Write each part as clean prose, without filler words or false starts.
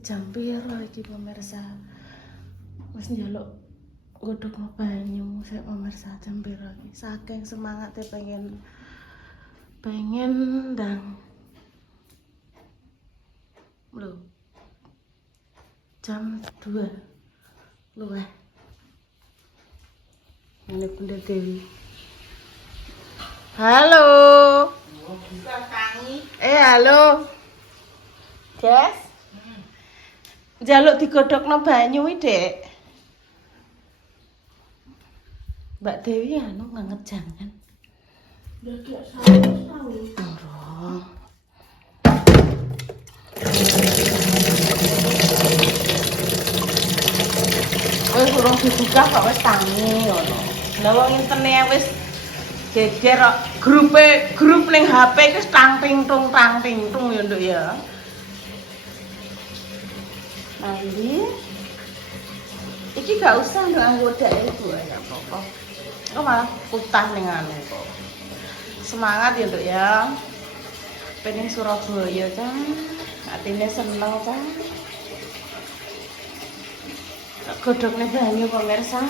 jam piro iki pemirsa? Wis njaluk godhog banyu sik pemirsa jam piro iki. Saking semangate pengen ndang. Lho. Jam 2. Luweh. Ini Bunda Dewi. Halo. Halo. Guys. Njaluk digodhogno banyu iki, Dek. Mbak Dewi anu nganget jangan. Udah gak tahu. Wis urung dibuka kok wis tangi ngono. Lah wong intene wis jejer kok grup ning HP wis tang ting tung ya Nduk ya. Nanti iki gak usah nduk anggoda iku ya apa-apa. Kok malah putah ning anu kok. Semangat ya Nduk ya. Pening Surabaya Cang. Atine seneng Cang. Godhognya banyu pemirsa.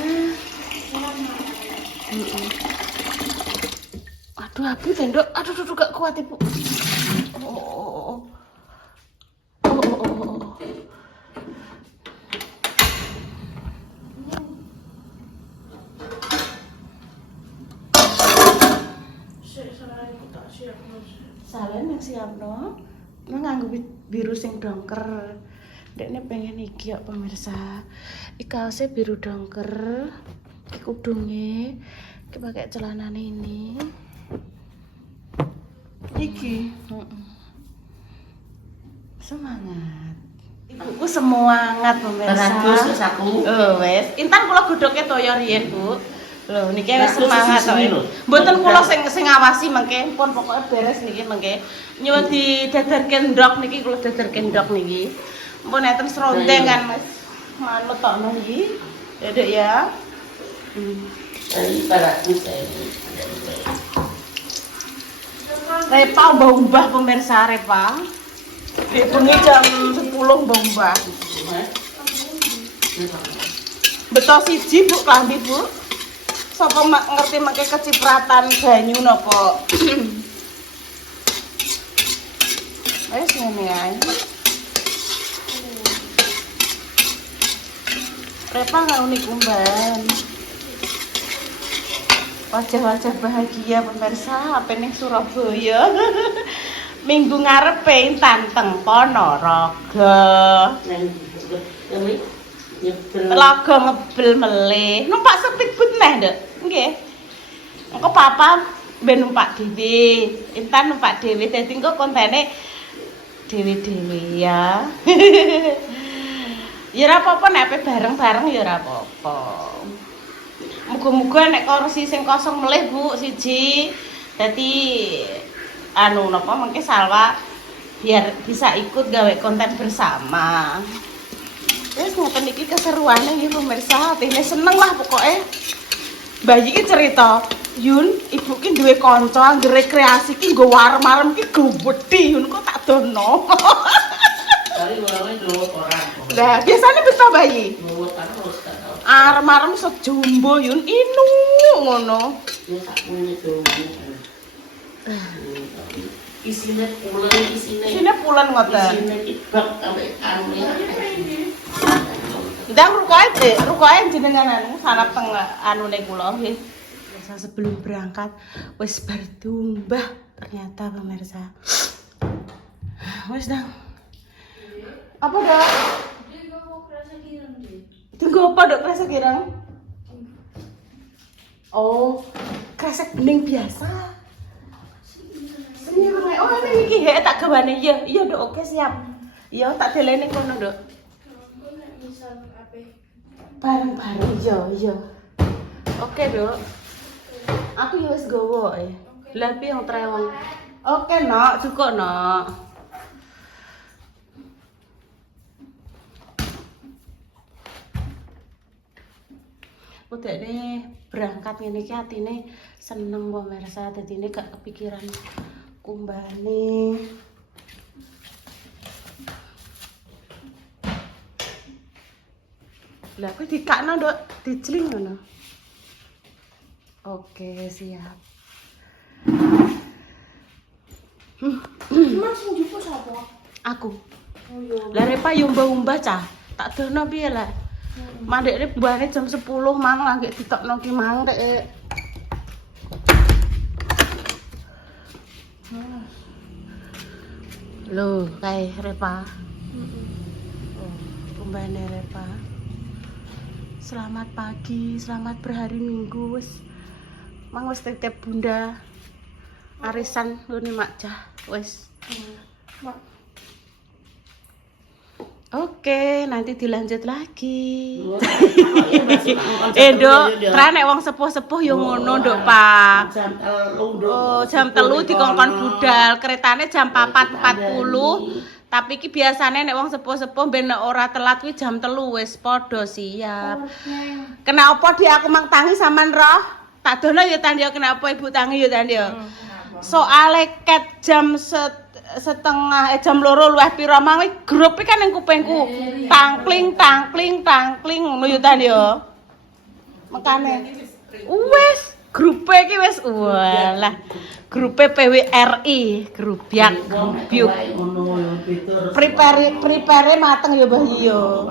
Aduh abu tendok. Aduh gak kuat Ibu. Oh. Salen yang siapno. Nganggo biru sing dongker. Dekne pengen iki kok pemirsa. Iki kaosnya biru dongker. Iki kudunge. Iki pakai celana ini. Iki. Semangat. Ibuku semangat pemirsa. Terus aku. Wes. Intan kula godhoke toya riyen, Bu. Lho niki wis semangat kok. Mboten kula sing ngawasi mengke, pun pokoke beres niki mengke. Nyuwun didadarke ndok niki kula dadarke ndok niki. Mpun enten serondeng kan Mas. Manut tok niki. Ya Dek ya. Repa mbah pemirsa Repa. Bengi jam 10 mbah. Betos siji Bu klambi Bu. Sapa ngerti mengke kecipratan banyu napa? Wes ngene ae. Repa ngauni kumban. Wajah-wajah bahagia pemirsa apa ning Surabaya. Minggu ngarepe Intan teng Ponorogo. Laga ngebel melih. Numpak setik but neh, Nduk. Nggih. Engko papa ben numpak dhewe. Intan numpak dhewe dadi engko kontene dhewe-dhewe ya. Ya ora apa-apa nek bareng-bareng ya ora apa-apa. Muga-muga nek kursi sing kosong melih Bu siji. Dadi anu napa mengke Salwa biar bisa ikut gawe konten bersama. Wis ngoten iki keseruane iki pemirsa, atine seneng lah pokoke. Bayi iki cerita, Yun, ibu ki duwe kanca anggere rekreasi ki nggo warem-warem ki gowedhi Yun kok tak dono. Lah, biasanya beto bayi. Arem-arem sejumbo Yun inu ngono. Isine pulen ngoten. Isine kibak sampe anu ya. Ndang rukoe jenengan anu sanap teng anune kula nggih. Biasa sebelum berangkat wis bar tumbah ternyata pemirsa. Wis Dang. Apa Dok? Tunggu apa Dok kresek kirang? Oh, kresek bening biasa. Sini rene. Oh, ini iki he tak gawane. Iya Dok, oke siap. Iya tak delene kono Dok. Bareng-bareng iya. Oke Dok. Aku ya wis gowo e. Lah piye wong treweng. Oke Nok, cukup Nok. Udane berangkat ngene iki atine seneng pemirsa, dadine gak kepikiran kumbane. Lah kuwi dikakno nduk, dijling ngono. Oke, siap. Mas sing jupuk sapa? Aku. Oh iya. Lah Repa yo umbah-umbah cah. Tak dono piye lah. Mandekne buahane jam 10 mang lagi ditokno ki mang rek. Loh, kae Repa. Oh, umbahane Repa. Selamat pagi, selamat berhari Minggu wis. Mang wis titip Bunda. Arisan ngene Mak Jah wis. Mak. Oke, nanti dilanjut lagi. Eh, Nduk, tra nek wong sepuh-sepuh yo ngono, Nduk, Pak. Jam 3, Nduk. Oh, jam 3 dikongkon budal, keretane jam 4.40. Tapi iki biasane nek wong sepuh-sepuh ben nek ora telat kuwi jam 3 wis padha siap. Kena apa di aku mang tangi sampean roh? Tak dono ya Tan ya kenapa Ibu tangi ya Tan ya. Soale ket jam setengah jam 2 luwih pira mang grup iki kan ning kupingku. Tangkling tangkling tangkling ngono ya Tan ya. Makane wis grupe iki wis walah. Grupe PWRI, Grubiak, Grubyuk. Prepare mateng ya Mbah yo.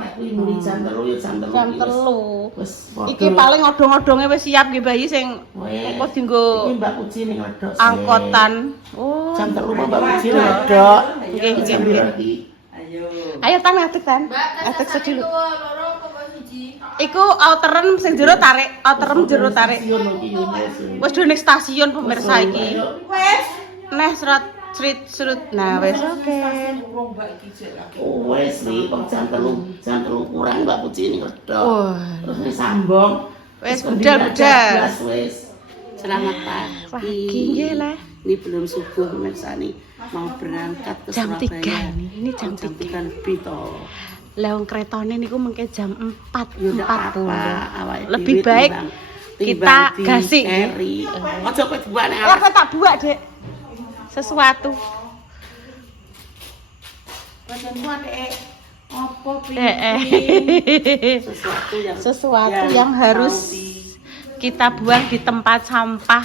Jam 3 ya jam 3. Jam 3. Wis Iki paling odong-odonge wis siap nggih Mbah sing apa dienggo iki Mbak Puji ning wedok. angkotan. Oh. Jam 3 Mbak Puji wedok. Nggih nggih. Ayo Tan ngadeg Tan. Ngadeg sedulur. Iku outerem sing jero tarik, outerem jero tarik. Wis do ning stasiun pemirsa iki. Wis. Neh serut. Nah, wis oke. Wis iki kok jam 3 kurang Mbak Puji ning wedok. Wah, Terus disambung. wis budal-budal. Wis. Selamat Pagi pagi. nggih lah. Ini belum subuh pemirsa nih. Mau berangkat ke Jam Surabaya. 3 nih. Ini jam 3. 3 lebih toh. Lah wong kretone niku mengke jam 4, Ya udah 40. awake Lebih dhewe baik timbang kita di gasik. carry. Ojo kowe buat nek Lah kok tak buak, Dek. Sesuatu. Badanku adek opo Sesuatu yang harus kita buang di tempat sampah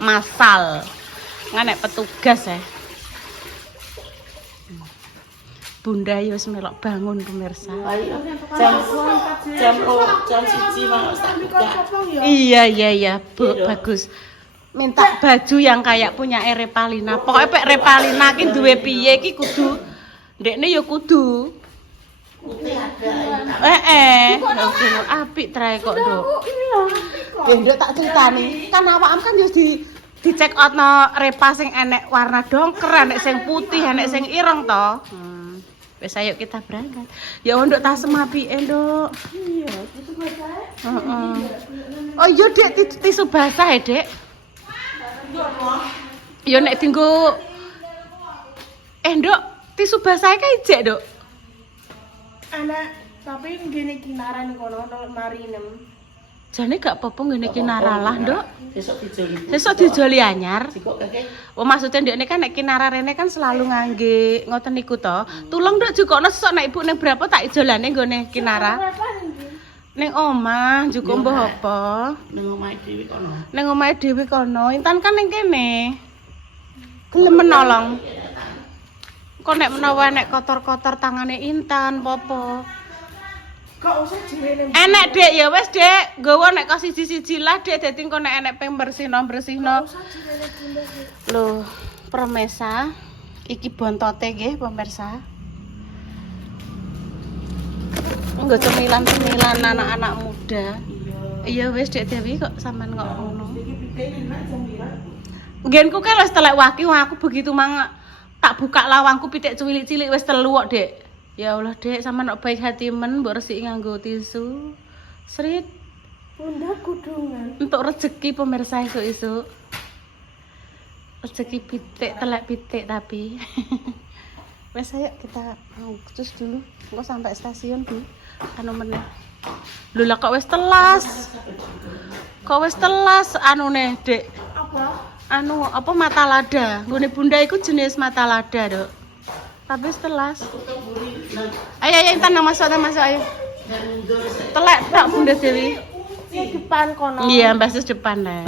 massal. Nggak nek petugas ya. Bunda yo wis melok bangun pemirsa. Jam 1 mau tak buka. Iya, bagus. Minta baju yang kayak punya Repalina. Pokoknya pek Repalina ki duwe piye ki kudu ndekne yo kudu. Oke, apik trae kok, Nduk. Ya Nduk tak critani. Kan awakam kan yo dicek outno Repa sing enek warna dongker, enek sing putih, enek sing ireng to. Wes ayo kita berangkat. Ya Nduk tas apike, Nduk. Iya, tisu basah. Heeh. Oh iya, Dek, tisu basah ya, Dek. Ya nek dienggo Nduk, tisu basah kae ijek, Nduk. anak tapi ngene kinaran kono nang marinem. Jane gak apa-apa ngene iki naralah, Nduk. Besok dijoli. Sesuk dijoli anyar. Sikok kakek. Oh maksudnya ndekne kan nek kinara rene kan selalu ngangge ngoten niku to. Tulung Nduk jukokno sesuk nek Ibu ning berapa tak ijolane nggone kinara. Ning omah jukuk mbah apa? Ning omahe dhewe kono. Ning omahe dhewe kono. Intan kan ning kene. Gelem menolong. Kok nek menawa nek kotor-kotor tangane Intan popo. Kok usah diwene. Enek Dek ya wis Dek, nggawa nek kok siji-siji lah Dek dadi engko nek enek ping bersihno. Usah diwene bunda. Loh, permesa iki bontote nggih pemirsa. Nggo cemilan-cemilan anak-anak muda. Iya wis Dek Dewi kok sampean kok ngono. Nggenku kan wis telek waki wong aku begitu mang tak buka lawangku pitik cilik-cilik wis telu kok Dek. Ya Allah Dek sampean kok baik hati men mbok resiki nganggo tisu. Srit Bunda kudungan. untuk rezeki pemirsa esuk-esuk. Rezeki pitik telek pitik tapi. Wes ayo kita cus dulu. Engko sampai stasiun Bu. Anu meneh. Lho lah kok wis telas. Kok wis telas anune, Dek. Apa? Anu apa mata lada. Nggone Bunda iku jenis mata lada, Dok. Tapi wis telas. Ayo Intan nang masuk ayo. Telek tak Bunda Dewi. Di depan kono. Iya, basis depan lah.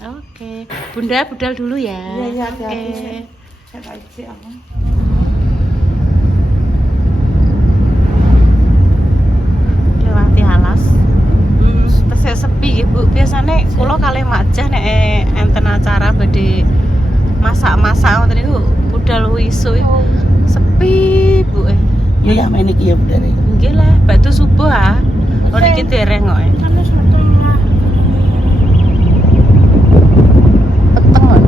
Oke. Bunda budal dulu ya. Iya, Oke. hati-hati. Saya tak isi aku. Lewati alas. Tesih sepi Bu. Biasane kula kalih majah nek enten acara badhe masak-masak ngoten niku budal wisu. Sepi Bu. Ya ya main iki ya budare. Nggih lah, batu subuh ah. Oh niki dereng kok. Kan wis setengah. Peteng kok.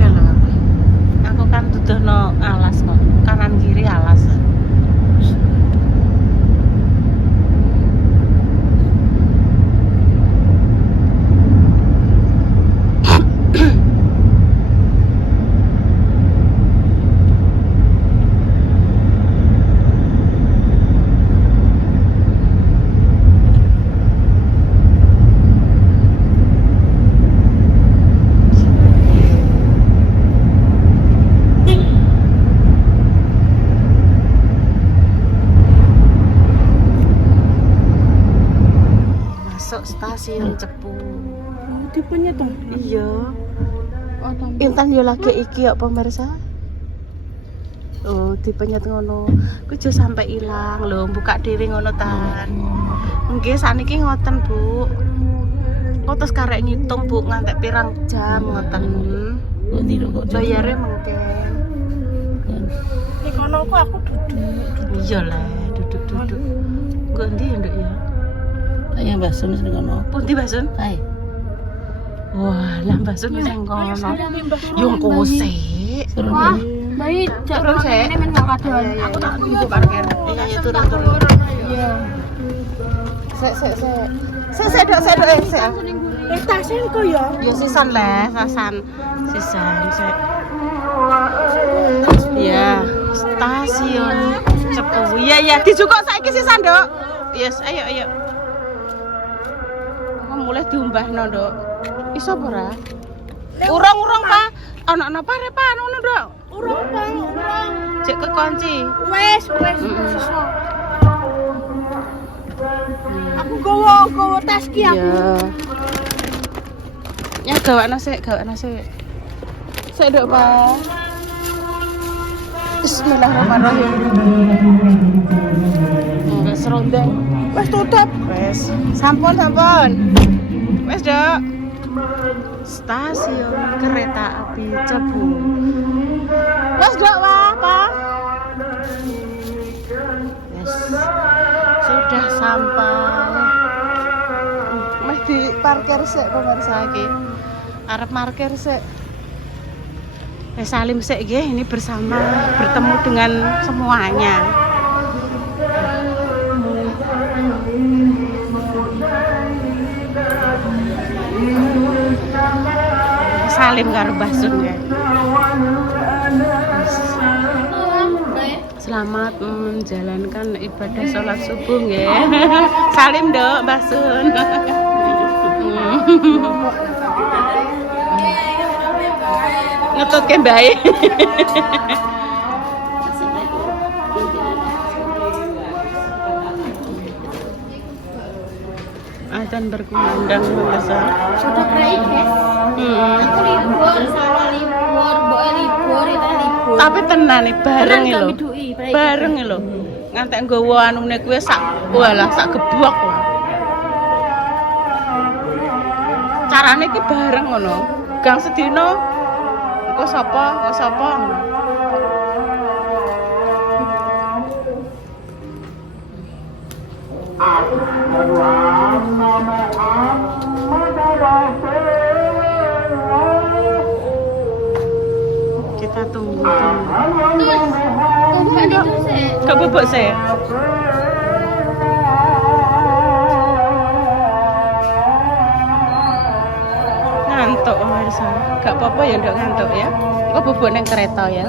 Kalau aku kan dudono alas kok. Kanan kiri alas. Masuk stasiun Cepu. Tipenya tuh. Iya. Oh, tambah. Intan yo lagi iki ya pemirsa. Oh, tipenya tuh ngono. Ku aja sampe ilang lho, buka dhewe ngono tan. Nggih saniki ngoten, Bu. Kok terus karek ngitung, Bu, ngantek pirang jam ngoten. Kok ndiro kok. Bayare mungkin. Di kono aku duduk. Iya lah, duduk-duduk. Nggo ndi ya, Nduk ya? Saya basun sing kono. Pundi Basun? Hai. Wah, lah Basun wis nang kono. Yo kose. Suruh Wah, dia. bayi Turun sik. ini men ngakadon. Aku tak tunggu parkir. Iya, ya turun. Iya. Sik, Dok, sik. Stasiun kok ya. Ya sisan le, sisan sik. Ya, stasiun Cepu. Iya, dijukuk saiki sisan, Dok. Yes, ayo. Aku mulai diumbahno, Dok. Iso apa ora? Urung, Pak. Ana pare, Pak, ngono, Dok. Urung bang, urung. Cek kekunci. Wes. Sisa. Aku gowo tas ki aku. Iya. Ya gawakno sik. Sik, Dok, Pak. Bismillahirrahmanirrahim. Wes rondeng. Wes tutup. Wes. Sampun. Wes, Dok. Stasiun kereta api Cepu. Wes, Dok, Pak. Yes. Sudah sampai. Meh di parkir sik pemirsa iki. Arep parkir sik. Salim sik nggih, ini bersama bertemu dengan semuanya. Salim karo Basun nggih. Selamat menjalankan ibadah sholat subuh nggih. Salim, Dok, Basun. Ngetutke mbae. Adzan berkumandang pemirsa. Sudah break ya. Aku libur, sama libur, boy libur, itu libur. Tapi tenan nih bareng Tenan lho. kami du'i, break. Bareng lho. Ngantek nggawa anune kuwi sak gebuak. Carane iki bareng ngono. Gang sedina engko sapa ngono. Kita tunggu. Kok bubuk sih? Ngantuk pemirsa. Gak apa-apa ya ndok ngantuk ya. Kok bubuk neng kereta ya.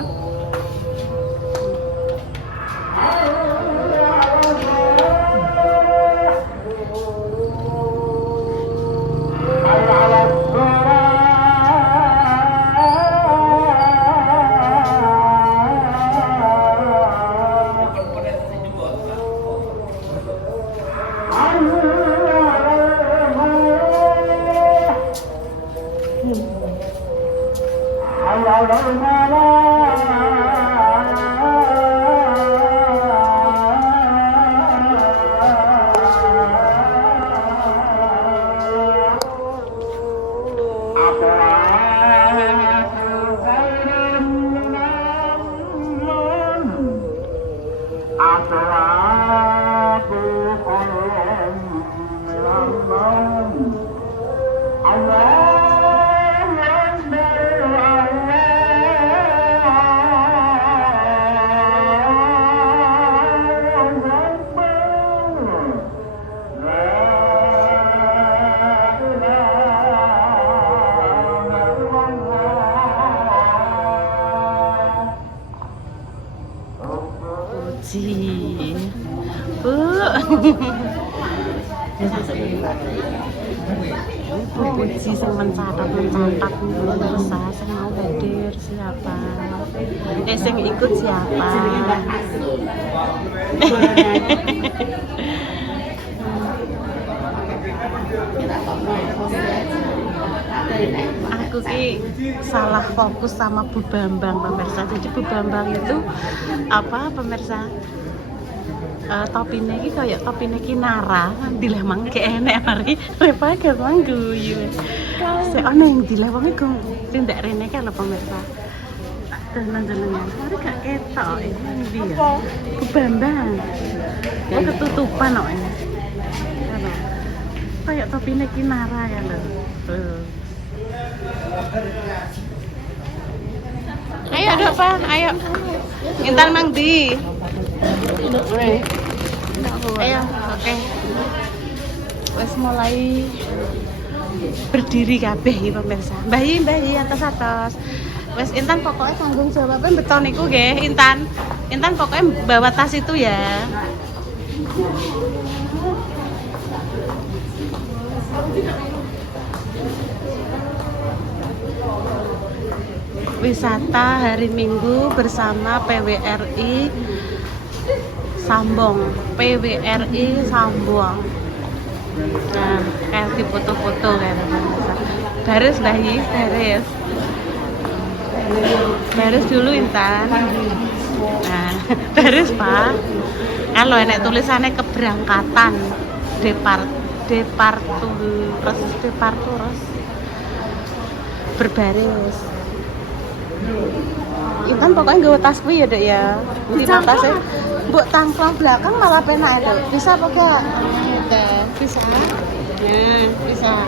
Puji. Bu. Bu Puji sing mencatat pemirsa sing mau hadir siapa? Sing ikut siapa? Aku ki salah fokus sama Bu Bambang pemirsa. Jadi Bu Bambang itu apa pemirsa? Topine iki kaya topine Kinara, dileh mang ki enek mari repa gampang guyu. Sik ana yang dileh wong iku tindak rene kan lho pemirsa. Dalan-dalan mari gak ketok iki ndi ya? Bu Bambang. Kok ketutupan kok ini. Kayak topine Kinara ya lho. Ayo dok Pak, ayo. Intan Mang Di. Ayo, oke. Wes mulai berdiri kabeh iki pemirsa. Mbah atas. Wes Intan pokoknya tanggung jawabnya beton niku nggih, Intan. Intan pokoknya bawa tas itu ya. Wisata hari Minggu bersama PWRI Sambong. PWRI Sambong. Nah, kayak di foto-foto kayak pemirsa. Baris bayi, baris. Baris dulu Intan. Nah, baris Pak. Kalau enek tulisannya keberangkatan departurus berbaris. Intan pokoknya gue tas kuwi ya dek ya. Di tasnya mbok tangklang belakang malah penak ya dek. Bisa apa gak? Bisa. Nah, bisa.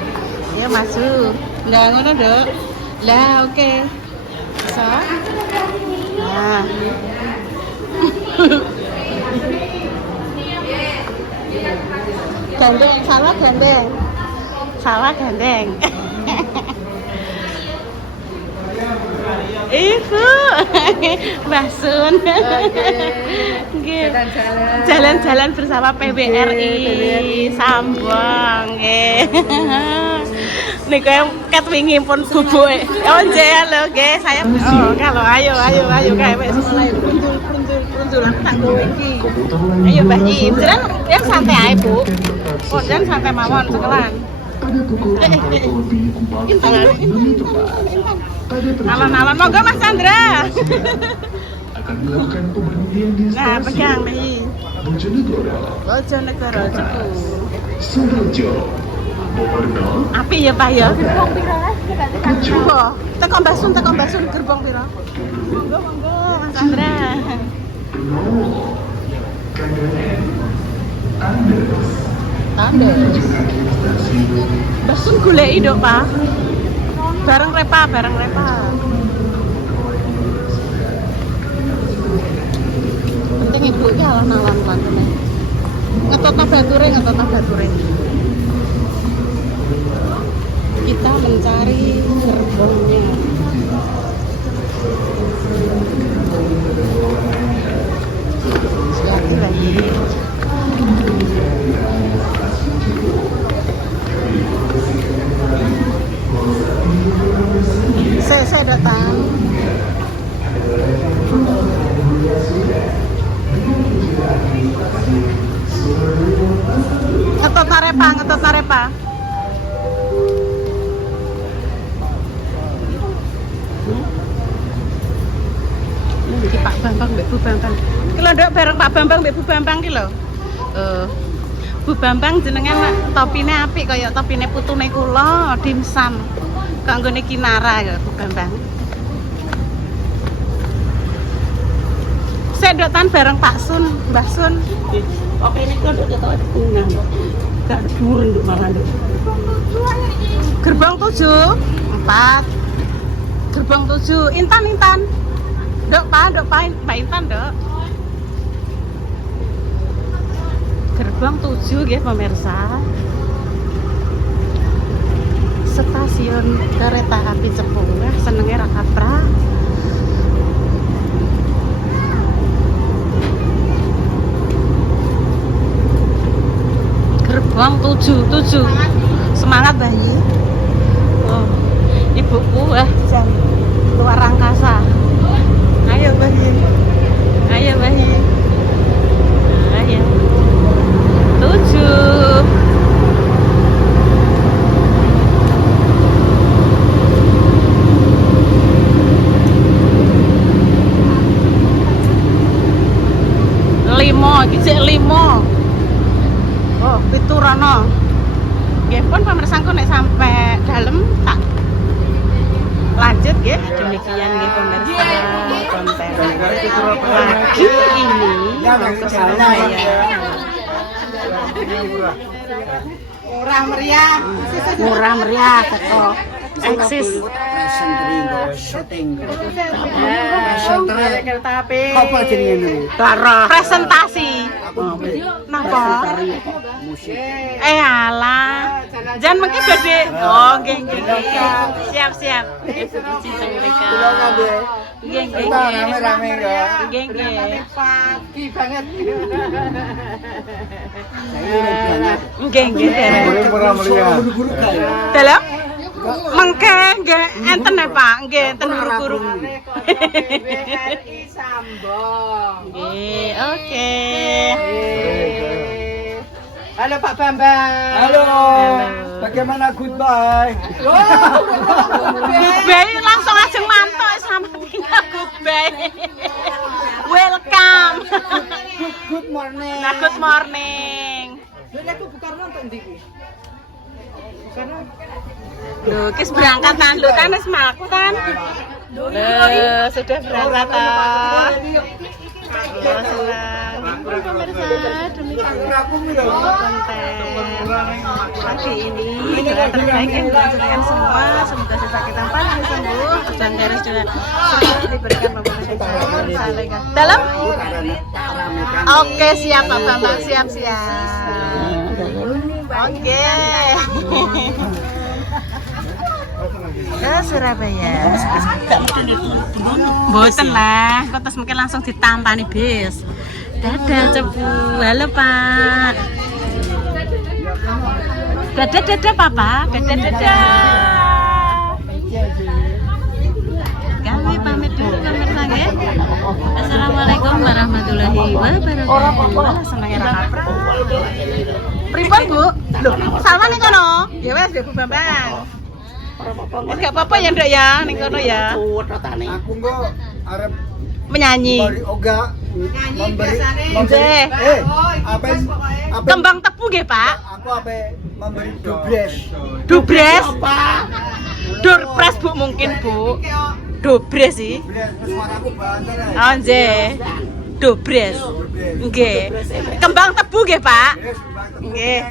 Ya masuk. Nggak ngono dok. Lah oke. Bisa. Nah. Gandeng, salah gandeng. Salah gandeng. Ibu, Mbah Sun. Jalan-jalan bersama PWRI Sambong. Niku ket wingi pun bubuk. Oh nggih lho nggih saya. Oh kalau ayo kae wis mulai prunjul aku tak gowe iki. Ayo Mbah Yi, jenengan yang santai ae Bu. Kok jenengan santai mawon sekelan. Alon-alon monggo Mas Chandra. Akan melakukan pemberhentian di Nah, stasiun pegang Mbah Bojonegoro, Bojonegoro Cepu. Surojo, Mokerno, Api ya Pak ya. Kejo, Teko Mbah Sun gerbong pira? Monggo Mas Chandra. Benowo, Kandangan, Andes, Andes. stasiun Mbah Sun goleki dok Pak. Bareng Repa. Penting ibu ki alon-alon lantene. Ngetotno bature. Kita mencari gerbongnya. Siap lagi. Saya datang. Ngetot narepa. Bambang mbek Bu Bambang. Ki lho nduk bareng Pak Bambang mbek Bu Bambang ki lho. Bu Bambang jenenge topine apik kaya topine putune kula, dimsum. Kanggone Kinara ya Bu Bambang. Saya nduk tan bareng Pak Sun, Mbah Sun. Oke ini kan udah tahu tengah. Gak turun nduk malah nduk. Gerbang 7, 4. Gerbang 7, Intan. Nduk Pak Intan, Nduk. Gerbang 7 nggih pemirsa. Stasiun kereta api Cepung. Senenge ra kaprah. Gerbang 7. Semangat bayi. Oh, ibuku jam luar angkasa. Ayo bayi. Ayo. 7. Limo. Oh, Piturono. Nggih pun pemirsa nek sampai dalam tak lanjut nggih. Demikian nggih pemirsa konten pagi ini mau ke Surabaya. Murah meriah teko eksis. Kereta api. Apa jenenge? Presentasi. Napa? Alah. Jangan mengke gede. Oh, nggih. Siap. Ibu cinta mereka. Nggih. Rame-rame ya. Nggih. Pagi banget. Nggih. Murah meriah. Dalam? Mengke nggih enten ya Pak, nggih enten guru-guru. BRI Sambong. Nggih, oke. Halo Pak Bambang. Halo. Bagaimana goodbye? Goodbye langsung ajeng mantuk sampe tinggal goodbye. Welcome. Good morning. Nah, good morning. Lha aku bukan nonton ndi iki? Loh, kis berangkat kan, lu kan wis mlaku kan? Sudah berangkat toh. Senang. Pemirsa, demikian konten pagi ini doa terbaik yang dilanjutkan semua. Semoga sisa kita paling sembuh dan garis juga selalu diberikan pemerintah saling dalam. Oke, siap Pak Bambang, siap. Oke. Ke Surabaya. Mboten lah, kok terus mungkin langsung ditampani bis. Dadah Cepu. Halo Pak. Dadah Papa. Dadah. Kami pamit dulu pemirsa nggih. Assalamualaikum warahmatullahi wabarakatuh. Senang ra kaprah. Pripun Bu? Loh, sama ning kono. Ya wes Bu Bambang. Enggak apa-apa ya Nduk ya, ning kono ya. Aku kok arep Menyanyi. Oga memberi Nggih. apa Kembang tebu nggih, Pak. aku apa memberi dobres. Dobres. Dorpres Bu mungkin, Bu. Dobres sih. Suaraku banter. Oh, nggih. Dobres. Nggih. Kembang tebu nggih, Pak. Nggih.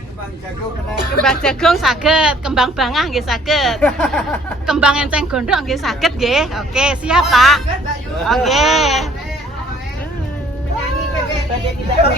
Kembang jagung saged, kembang bangah nggih saged. Kembang enceng gondok nggih saged nggih. Oke, siap, Pak. Oke. Oke.